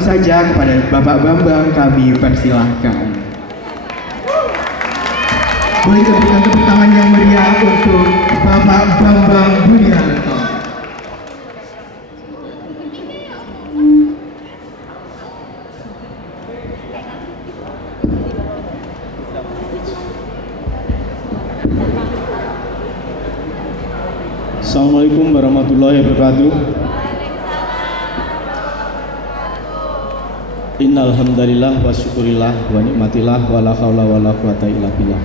langsung saja kepada Bapak Bambang kami persilahkan. Boleh berikan tepuk tangan yang meriah untuk Bapak Bambang Budianto. Assalamualaikum warahmatullahi wabarakatuh. Innal hamdalillah wa syukurillah wa nikmatillah wa la haula wa la quwata illa billah.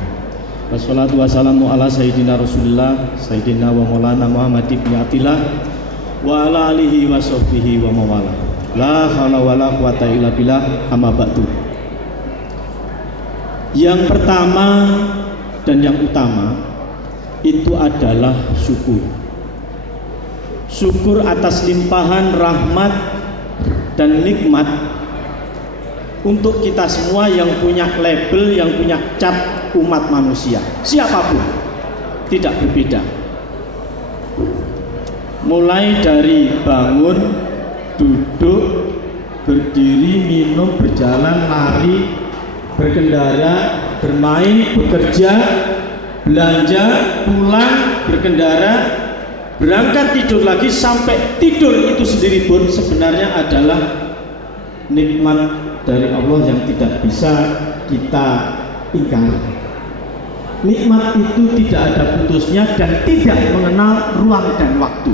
Wassalatu wassalamu ala sayyidina Rasulillah sayyidina wa maulana Muhammad ibn Abdillah wa ala alihi wa sahbihi wa mawala. La haula wa la quwata illa billah, amma ba'du. Yang pertama dan yang utama itu adalah syukur. Syukur atas limpahan rahmat dan nikmat untuk kita semua yang punya label, yang punya cap umat manusia, siapapun, tidak berbeda. Mulai dari bangun, duduk, berdiri, minum, berjalan, lari, berkendara, bermain, bekerja, belanja, pulang, berkendara, berangkat, tidur lagi, sampai tidur itu sendiri pun sebenarnya adalah nikmat dari Allah yang tidak bisa kita ingkari. Nikmat itu tidak ada putusnya dan tidak mengenal ruang dan waktu.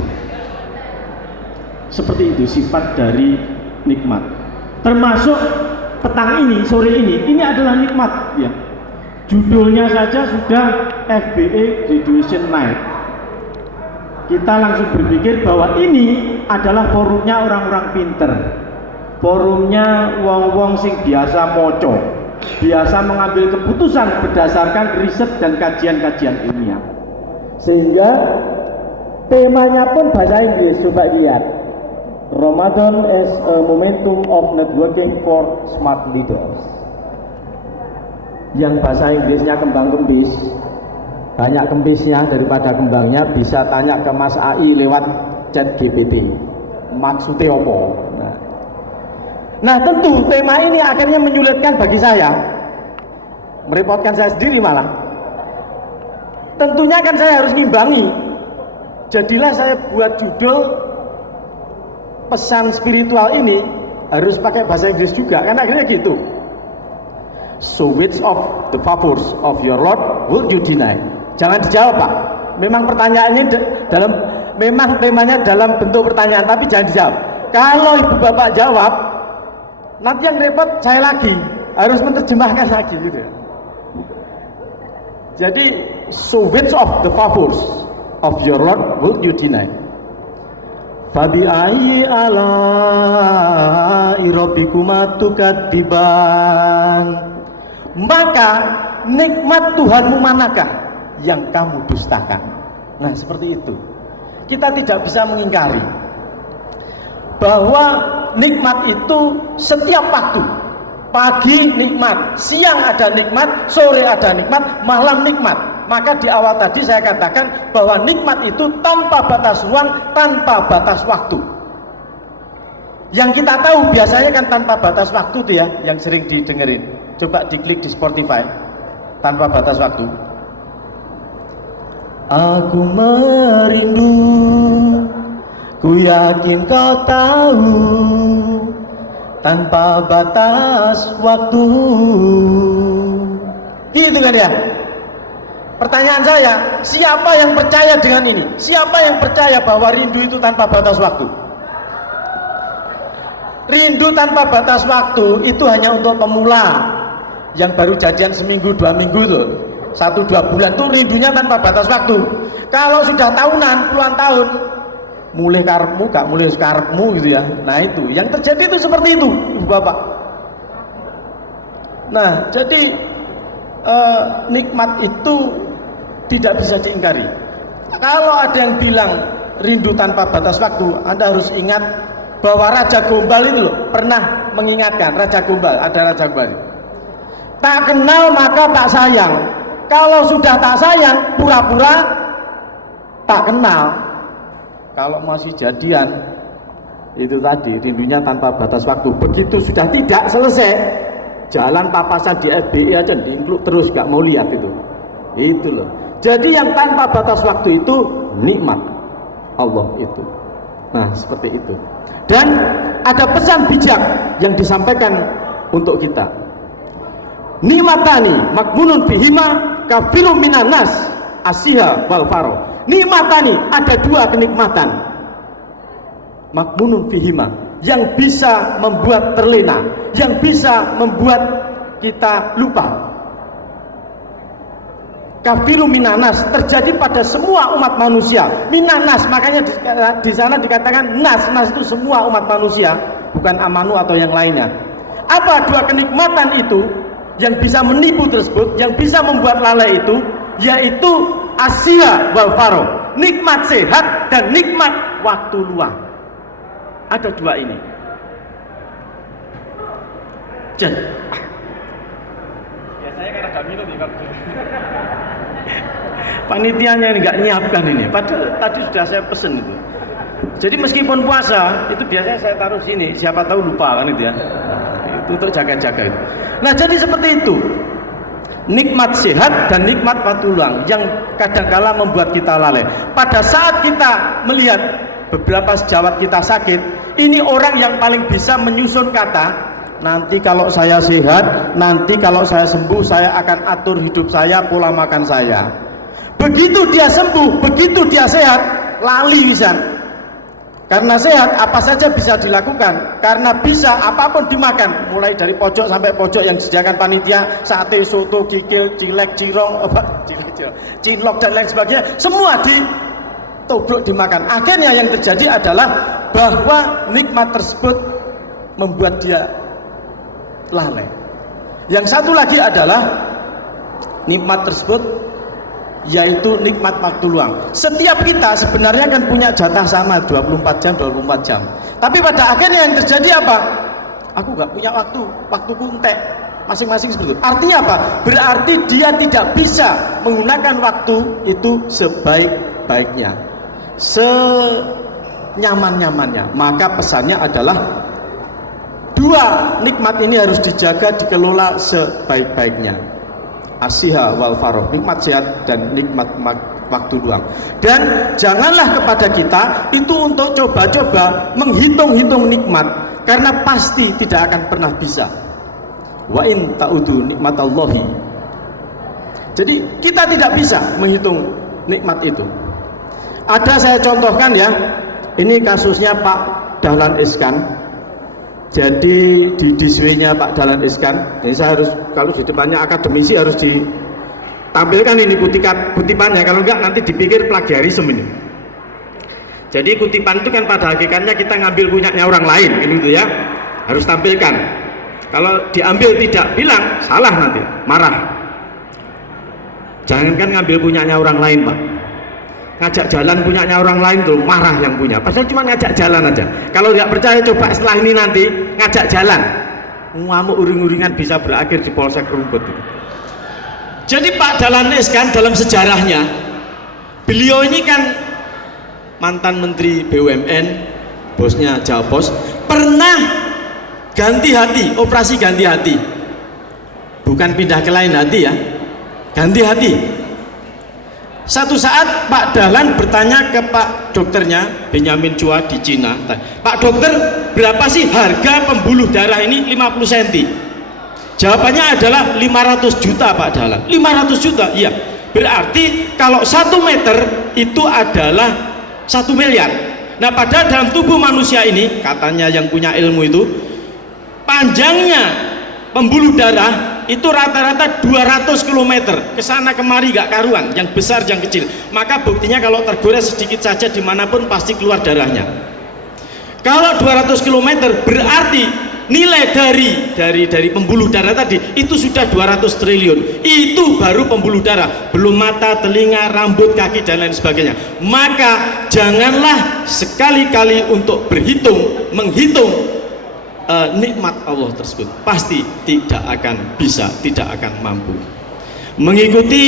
Seperti itu sifat dari nikmat. Termasuk petang ini, sore ini adalah nikmat ya. Judulnya saja sudah FBA Graduation Night. Kita langsung berpikir bahwa ini adalah forumnya orang-orang pinter, forumnya wong-wong sing biasa moco, biasa mengambil keputusan berdasarkan riset dan kajian-kajian ilmiah. Sehingga temanya pun bahasa Inggris. Coba lihat, Ramadan as a momentum of networking for smart leaders. Yang bahasa Inggrisnya kembang-kembis, banyak kempisnya daripada kembangnya, bisa tanya ke Mas AI lewat chat GPT maksudnya apa. Nah tentu tema ini akhirnya menyulitkan bagi saya, merepotkan saya sendiri malah. Tentunya kan saya harus ngimbangi, jadilah saya buat judul pesan spiritual ini harus pakai bahasa Inggris juga, kan akhirnya gitu. So which of the favors of your Lord will you deny? Jangan dijawab Pak, memang pertanyaannya memang temanya dalam bentuk pertanyaan, tapi jangan dijawab. Kalau ibu bapak jawab, nanti yang repot saya lagi, harus menerjemahkan lagi gitu. Jadi so which of the favors of your Lord will you deny? Fabi ayyi ala rabbikuma tukadziban. Maka nikmat Tuhanmu manakah yang kamu dustakan? Nah seperti itu. Kita tidak bisa mengingkari bahwa nikmat itu setiap waktu. Pagi nikmat, siang ada nikmat, sore ada nikmat, malam nikmat. Maka di awal tadi saya katakan bahwa nikmat itu tanpa batas ruang, tanpa batas waktu. Yang kita tahu biasanya kan tanpa batas waktu tuh ya, yang sering didengerin. Coba diklik di Spotify, tanpa batas waktu. Aku merindu, ku yakin kau tahu, tanpa batas waktu. Gitu kan ya? Pertanyaan saya, siapa yang percaya dengan ini? Siapa yang percaya bahwa rindu itu tanpa batas waktu? Rindu tanpa batas waktu itu hanya untuk pemula yang baru jadian seminggu, 2 minggu tuh, 1-2 bulan tuh rindunya tanpa batas waktu. Kalau sudah tahunan, puluhan tahun, mulai karepmu gak mulai karepmu gitu ya. Nah itu yang terjadi itu seperti itu ibu bapak. Nah jadi nikmat itu tidak bisa diingkari. Kalau ada yang bilang rindu tanpa batas waktu, Anda harus ingat bahwa Raja Gombal itu loh pernah mengingatkan. Raja Gombal, ada Raja Gombal, tak kenal maka tak sayang. Kalau sudah tak sayang, pura-pura tak kenal. Kalau masih jadian, Itu tadi, rindunya tanpa batas waktu. Begitu sudah tidak selesai, jalan papasan di FBI aja diinkluk terus, gak mau lihat itu. Itu loh. Jadi yang tanpa batas waktu itu nikmat Allah itu. Nah, seperti itu. Dan ada pesan bijak yang disampaikan untuk kita. Nikmatani makmunun fihima kafirun minan nas asiha wal faro. Nikmatani, ada dua kenikmatan. Makmunun fihima, yang bisa membuat terlena, yang bisa membuat kita lupa. Kafiru minanas, terjadi pada semua umat manusia. Minanas, makanya di sana dikatakan nas itu semua umat manusia, bukan amanu atau yang lainnya. Apa dua kenikmatan itu yang bisa menipu tersebut, yang bisa membuat lalai itu? Yaitu asia wal faro, nikmat sehat dan nikmat waktu luang. Ada dua ini. Biasanya kan ada minum di waktu. Panitianya ini nggak nyiapkan ini, padahal tadi sudah saya pesen itu. Jadi meskipun puasa itu biasanya saya taruh sini, siapa tahu lupa kan itu ya. Itu untuk jaga-jaga itu. Nah, jadi seperti itu. Nikmat sehat dan nikmat waktu luang yang kadangkala membuat kita lalai. Pada saat kita melihat beberapa sejawat kita sakit, ini orang yang paling bisa menyusun kata, nanti kalau saya sehat, nanti kalau saya sembuh, saya akan atur hidup saya, pola makan saya. Begitu dia sembuh, begitu dia sehat, lali bisa. Karena sehat, apa saja bisa dilakukan. Karena bisa apapun dimakan, mulai dari pojok sampai pojok yang disediakan panitia, sate, soto, kikil, cilek, cirong, cilok dan lain sebagainya, semua ditobrok dimakan. Akhirnya yang terjadi adalah bahwa nikmat tersebut membuat dia lalai. Yang satu lagi adalah nikmat tersebut yaitu nikmat waktu luang. Setiap kita sebenarnya kan punya jatah sama 24 jam. Tapi pada akhirnya yang terjadi apa? Aku nggak punya waktuku entek. Masing-masing seperti itu. Artinya apa? Berarti dia tidak bisa menggunakan waktu itu sebaik-baiknya, senyaman-nyamannya. Maka pesannya adalah dua nikmat ini harus dijaga, dikelola sebaik-baiknya. Asiha wal faroh, nikmat sehat dan nikmat waktu luang. Dan janganlah kepada kita itu untuk coba-coba menghitung-hitung nikmat, karena pasti tidak akan pernah bisa. Wa in ta'udu nikmatallahi. Jadi kita tidak bisa menghitung nikmat itu. Ada saya contohkan ya, ini kasusnya Pak Dahlan Iskan. Jadi di disway-nya Pak Dahlan Iskan, jadi saya harus, kalau di depannya akademisi harus ditampilkan ini kutipannya, kalau enggak nanti dipikir plagiarisme ini. Jadi kutipan itu kan pada hakikatnya kita ngambil punyanya orang lain, gitu ya, harus tampilkan. Kalau diambil tidak bilang, salah nanti, marah. Jangankan ngambil punyanya orang lain, Pak, ngajak jalan punyanya orang lain tuh marah yang punya, padahal cuma ngajak jalan aja. Kalau nggak percaya coba setelah ini nanti ngajak jalan, ngamuk uring-uringan bisa berakhir di Polsek Rumput. Jadi Pak Dahlan Iskan dalam sejarahnya, beliau ini kan mantan Menteri BUMN, bosnya Jawa Pos, pernah ganti hati, operasi ganti hati, bukan pindah ke lain hati ya, ganti hati. Satu saat Pak Dahlan bertanya ke Pak dokternya Benyamin Chua di Cina, Pak dokter, berapa sih harga pembuluh darah ini 50 cm? Jawabannya adalah 500 juta Pak Dahlan. 500 juta? Iya. Berarti kalau 1 meter itu adalah 1 miliar. Nah, padahal dalam tubuh manusia ini, katanya yang punya ilmu itu, panjangnya pembuluh darah itu rata-rata 200 km kesana kemari gak karuan, yang besar yang kecil. Maka buktinya kalau tergores sedikit saja dimanapun pasti keluar darahnya. Kalau 200 km berarti nilai dari pembuluh darah tadi itu sudah 200 triliun. Itu baru pembuluh darah, belum mata, telinga, rambut, kaki dan lain sebagainya. Maka janganlah sekali-kali untuk menghitung nikmat Allah tersebut, pasti tidak akan bisa, tidak akan mampu. Mengikuti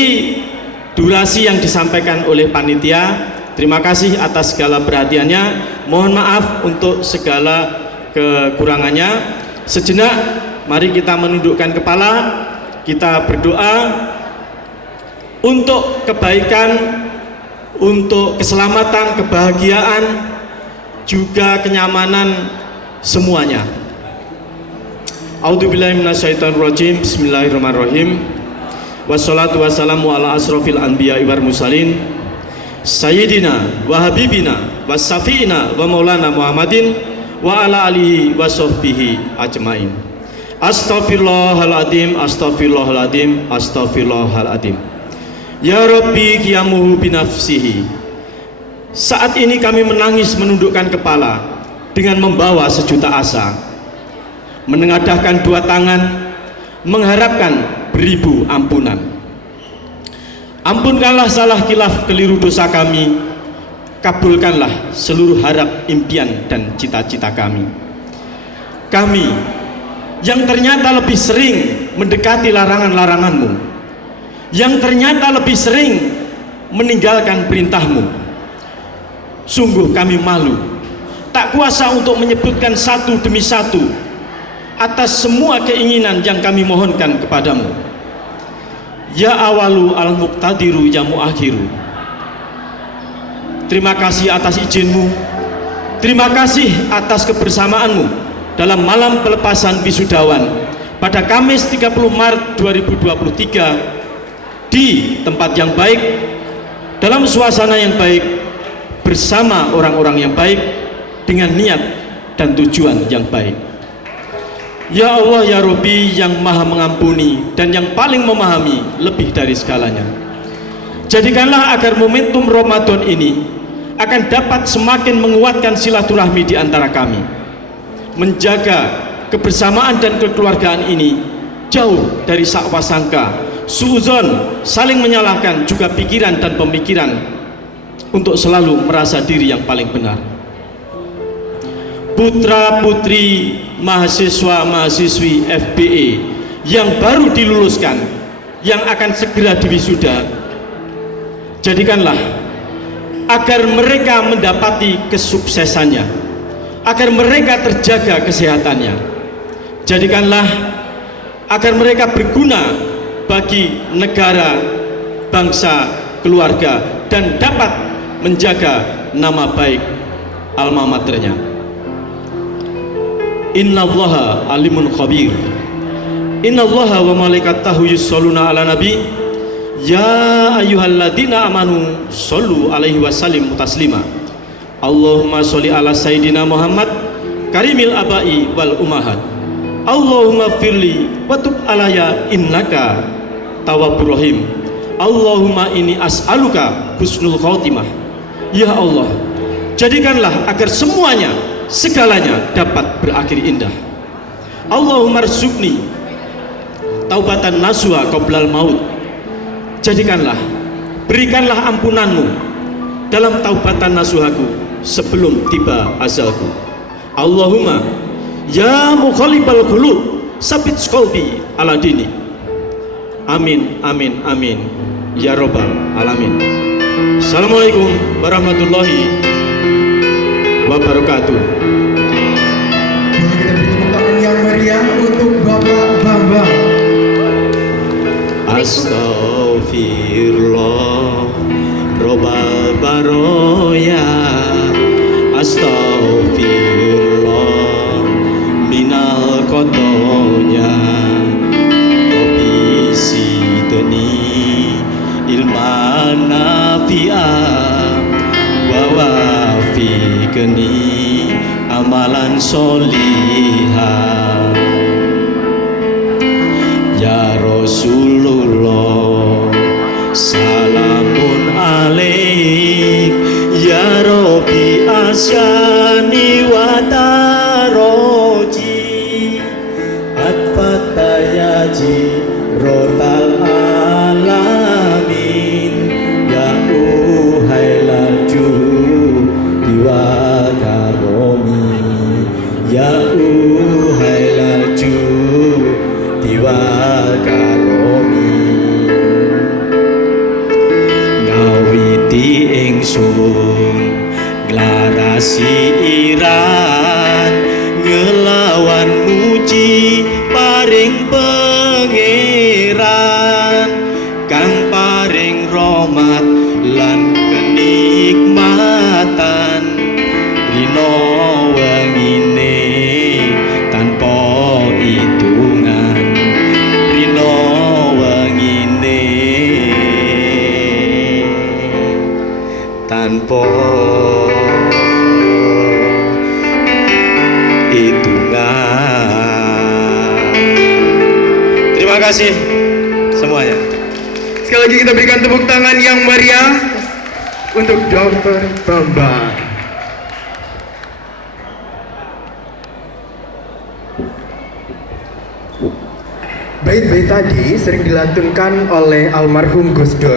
durasi yang disampaikan oleh panitia, Terima kasih atas segala perhatiannya. Mohon maaf untuk segala kekurangannya. Sejenak mari kita menundukkan kepala, kita berdoa untuk kebaikan, untuk keselamatan, kebahagiaan, juga kenyamanan semuanya. A'udzubillahi minasyaitonirrajim. Bismillahirrahmanirrahim. Wassalatu wassalamu ala asrofil anbiya'i wal mursalin Sayyidina wa habibina wa safi'ina wa maulana Muhammadin wa ala alihi wa sahbihi ajmain. Astaghfirullahaladzim, astaghfirullahaladzim, astaghfirullahaladzim. Ya Rabbi qiyamuhu binafsihi. Saat ini kami menangis menundukkan kepala dengan membawa sejuta asa, menengadahkan dua tangan, mengharapkan beribu ampunan. Ampunkanlah salah kilaf keliru dosa kami, kabulkanlah seluruh harap, impian, dan cita-cita kami. Kami yang ternyata lebih sering mendekati larangan-larangan-Mu, yang ternyata lebih sering meninggalkan perintah-Mu, sungguh kami malu, tak kuasa untuk menyebutkan satu demi satu atas semua keinginan yang kami mohonkan kepadamu. Ya awalu al-muqtadiru ya muakhiru. Terima kasih atas izinmu, terima kasih atas kebersamaanmu dalam malam pelepasan wisudawan pada Kamis 30 Maret 2023 di tempat yang baik, dalam suasana yang baik, bersama orang-orang yang baik, dengan niat dan tujuan yang baik. Ya Allah ya Rabbi yang maha mengampuni dan yang paling memahami lebih dari segalanya, jadikanlah agar momentum Ramadan ini akan dapat semakin menguatkan silaturahmi di antara kami, menjaga kebersamaan dan kekeluargaan ini jauh dari sakwa sangka, suuzon, saling menyalahkan, juga pikiran dan pemikiran untuk selalu merasa diri yang paling benar. Putra putri mahasiswa mahasiswi FBE yang baru diluluskan, yang akan segera diwisuda, jadikanlah agar mereka mendapati kesuksesannya, agar mereka terjaga kesehatannya, jadikanlah agar mereka berguna bagi negara, bangsa, keluarga, dan dapat menjaga nama baik alma maternya. Innallaha alimun khabir. Innallaha wa malaikatahu yusholluna ala nabi. Ya ayyuhalladzina amanu shollu alaihi wasallimu taslima. Allahumma sholli ala sayyidina Muhammad karimil abai wal ummahat. Allahumma firli wa tub alaya innaka tawwabur rahim. Allahumma inni as'aluka husnul khotimah. Ya Allah, jadikanlah agar semuanya, segalanya dapat berakhir indah. Allahumma rzuqni taubatan nasuha qoblal maut. Jadikanlah, berikanlah ampunanmu dalam taubatan nasuhaku sebelum tiba ajalku. Allahumma ya muqallibal qulub sabit qalbi ala dini. Amin amin amin ya rabbal alamin. Assalamualaikum warahmatullahi wabarakatuh. Mari kita beri tepuk tangan yang meriah untuk Bapak Bambang. Astaghfirullah Robbal baroya. Astaghfirullah minal kotonya. Kopi sideni ilman nafi'ah wa wafiqni amalan solihah. Ya Rasulullah salamun alaik. Ya Rabbi asyani wa taroji atfatayaji rotal alamin. Ya uhailal juhu diwa karomi. Ya kasih semuanya. Sekali lagi kita berikan tepuk tangan yang meriah untuk Dr. Bambang. Bait-bait tadi sering dilantunkan oleh almarhum Gus Dur.